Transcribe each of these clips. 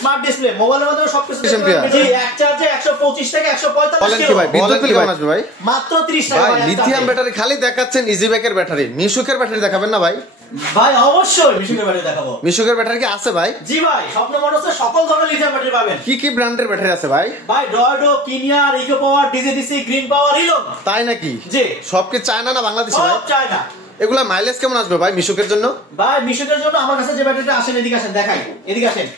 Smart display, মোবাইলের মাধ্যমে সবকিছু দেখতে পারবেন। জি, এক চার্জে 125 থেকে 145 কিলো। ভাই বিদ্যুৎ বিল কেমন আসবে ভাই? মাত্র 30 টাকা ভাই। লিথিয়াম ব্যাটারি খালি দেখাচ্ছেন, ইজিব্যাকের ব্যাটারি, মিশুকের ব্যাটারি দেখাবেন না ভাই? ভাই অবশ্যই মিশুকের ব্যাটারি দেখাবো। মিশুকের ব্যাটারি কি আছে ভাই? জি ভাই, স্বপ্ন মোটরসে সকল ধরনের লিথিয়াম ব্যাটারি পাবেন। কি কি ব্র্যান্ডের ব্যাটারি আছে ভাই? ভাই ডয়ডো, কিনিয়ার, ইকো পাওয়ার, ডিজিডিসি, গ্রিন পাওয়ার, ইলন। তাই নাকি? জি। সব কি চায়না না বাংলাদেশি ভাই? সব চায়না। এগুলা মাইলেজ কেমন আসবে ভাই মিশুকের জন্য? ভাই মিশুকের জন্য আমার কাছে যে ব্যাটারিটা আসেন, এদিকে আসেন দেখাই, এদিকে আসেন।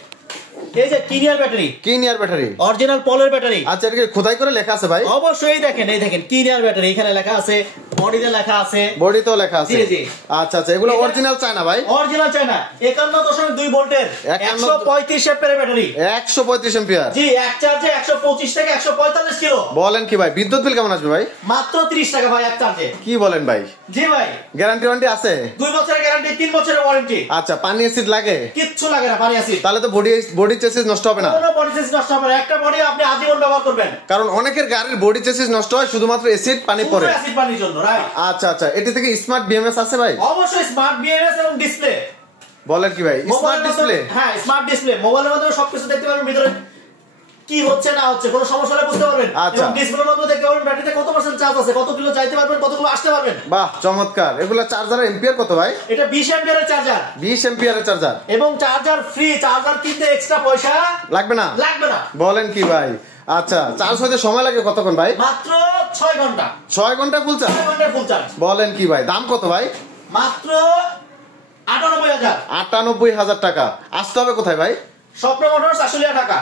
এই যে কিনিয়ার ব্যাটারি, কিনিয়ার ব্যাটারি, অরিজিনাল পলের ব্যাটারি। আচ্ছা, এটা কি খোদাই করে লেখা আছে ভাই? অবশ্যই দেখেন, এই দেখেন কিনিয়ার ব্যাটারি, এখানে লেখা আছে, বডিতে লেখা আছে, বডিতেও লেখা আছে। জি জি। আচ্ছা আচ্ছা, এগুলো অরিজিনাল চায়না ভাই? Original China. 51.2 ভোল্টের 135 অ্যাম্পিয়ারের ব্যাটারি। 135 অ্যাম্পিয়ার। জি, এক চার্জে 125 থেকে 145 কিলো। বলেন কি ভাই? বিদ্যুৎ বিল কেমন আসবে ভাই? মাত্র 30 টাকা ভাই এক চার্জে। কি বলেন ভাই? জি ভাই। গ্যারান্টি ওয়ারেন্টি আছে? 2 বছরের গ্যারান্টি, 3 বছরের ওয়ারেন্টি। আচ্ছা, পানি অ্যাসিড লাগে? কিচ্ছু লাগে না, পানি অ্যাসিড। তাহলে তো বডি চেসিস নষ্ট হবে না? কোনো বডি চেসিস নষ্ট হবে না, একটা বডি আপনি আজীবন ব্যবহার করবেন। কারণ অনেকের গাড়ির বডি চেসিস নষ্ট হয় শুধুমাত্র অ্যাসিড পানি পড়ে। শুধু অ্যাসিড পানির জন্য, রাইট। আচ্ছা আচ্ছা, এটি থেকে স্মার্ট বিএমএস আছে ভাই? অবশ্যই স্মার্ট বিএমএস এবং ডিসপ্লে। বলেন কি ভাই? Smart display? হ্যাঁ, স্মার্ট ডিসপ্লে, মোবাইলের মাধ্যমে সবকিছু দেখতে পারবেন, ভিতরে কি হচ্ছে না হচ্ছে কোনো সমস্যা হলে বুঝতে পারবেন। আচ্ছা। এবং ডিসপ্লের মাধ্যমে দেখতে পারবেন ব্যাটারিতে কত পার্সেন্ট চার্জ আছে, কত কিলো যাইতে পারবেন, কত কিলো আসতে পারবেন। বাহ, চমৎকার। এগুলা চার্জারের এম্পিয়ার কত ভাই? এটা 20 অ্যাম্পিয়ারের চার্জার। 20 এম্পিয়ারের চার্জার এবং চার্জার ফ্রি, চার্জার কিনতে এক্সট্রা পয়সা লাগবে না? লাগবে না। বলেন কি ভাই? আচ্ছা, চার্জ হতে সময় লাগে কতক্ষণ ভাই? মাত্র 6 ঘন্টা। 6 ঘন্টা ফুল চার্জ? 6 ঘন্টার ফুল চার্জ। বলেন কি ভাই? দাম কত ভাই? মাত্র 98,000। 98,000 টাকা। আসতে হবে কোথায় ভাই? স্বপ্ন মোটরস, আশুলিয়া, ঢাকা।